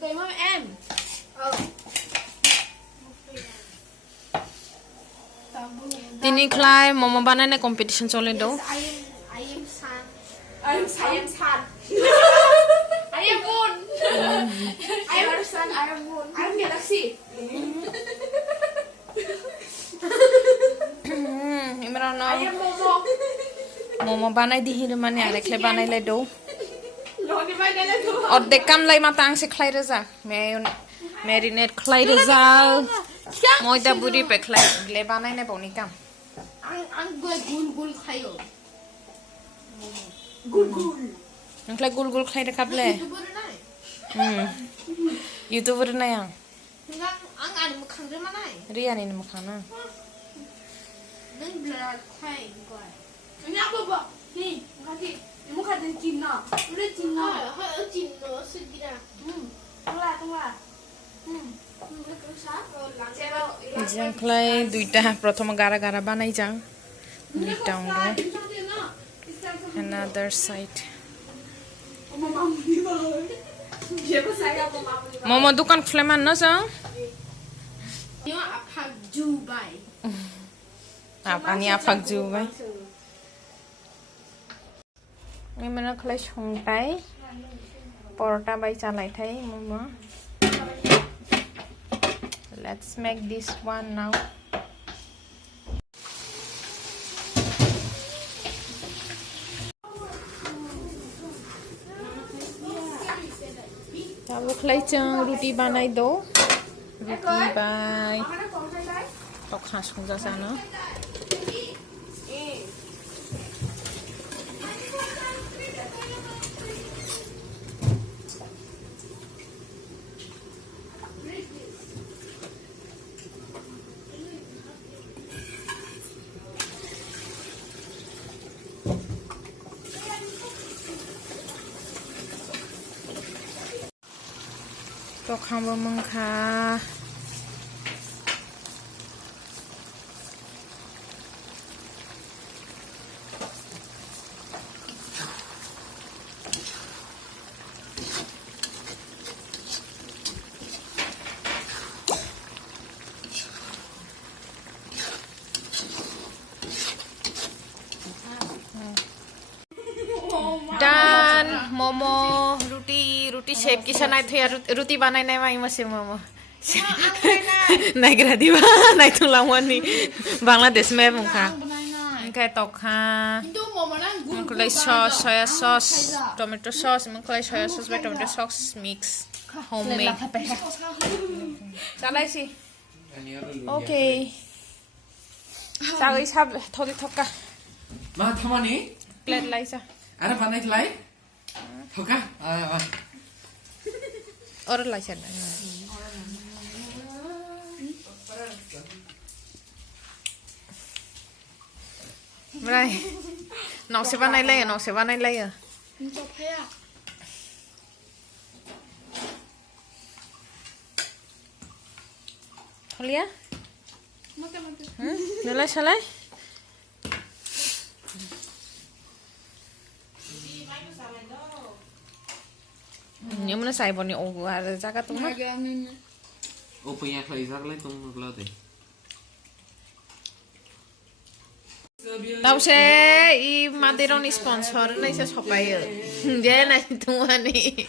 tay mom em. Tini klai momo banane competition chole do. I am San. I am San. I am Moon. I am Sun. I am Moon. I am Galaxy. Imran no. I am Momo. Momo banai di hiru mane arekle banai le do. Loni mai dele tu. Ordek kam lai matang se khlai raja. Marinate khlai raja. Moida buri pe khlai le banai ne boni kam. Ang gul khayo. Gul. Nglai gul khlai de kable. YouTuber na yang. Ang ani mukhang de manai. Ria ni mukhang na. Nang blur khai koi. Nya ba. Ni, ngati. Mukha den chin na. Ule chin na. Ha chin no sudira. Tungla. Jang klai duita prothom gara banai jang. Duita ongo. Another side. Momo dukan fleman na jang. Yo aphak Dubai. Apani aphak Dubai. Memang klai songtai. Porta bai chalai thai momo. Let's make this one now. Tahu kelai cang roti banai do. Roti bai. Tok khas kung sana. Tok hamba mengka. Dan momo roti shape ki sanai thya roti banai nai mai mase momo nai gradi ba nai thula wani Bangladesh me bungkha kai tokha mungklai sauce soya sauce tomato sauce mungklai soya sauce by tomato sauce mix homemade chalai si okay sagai sab thodi thokka ma thamani plate lai sa ara banai lai thoka or lai sa Right. Nó sẽ van này lấy, nó sẽ van này lấy à. Thôi lia. Đưa lại sao lấy? Nhưng mà nó xài bọn nhậu của ra cái tung nó. ô punya khai ra lấy tung lo thế Tao sẽ i Madeira sponsor này sẽ shop ai ở. Vậy này tung anh đi.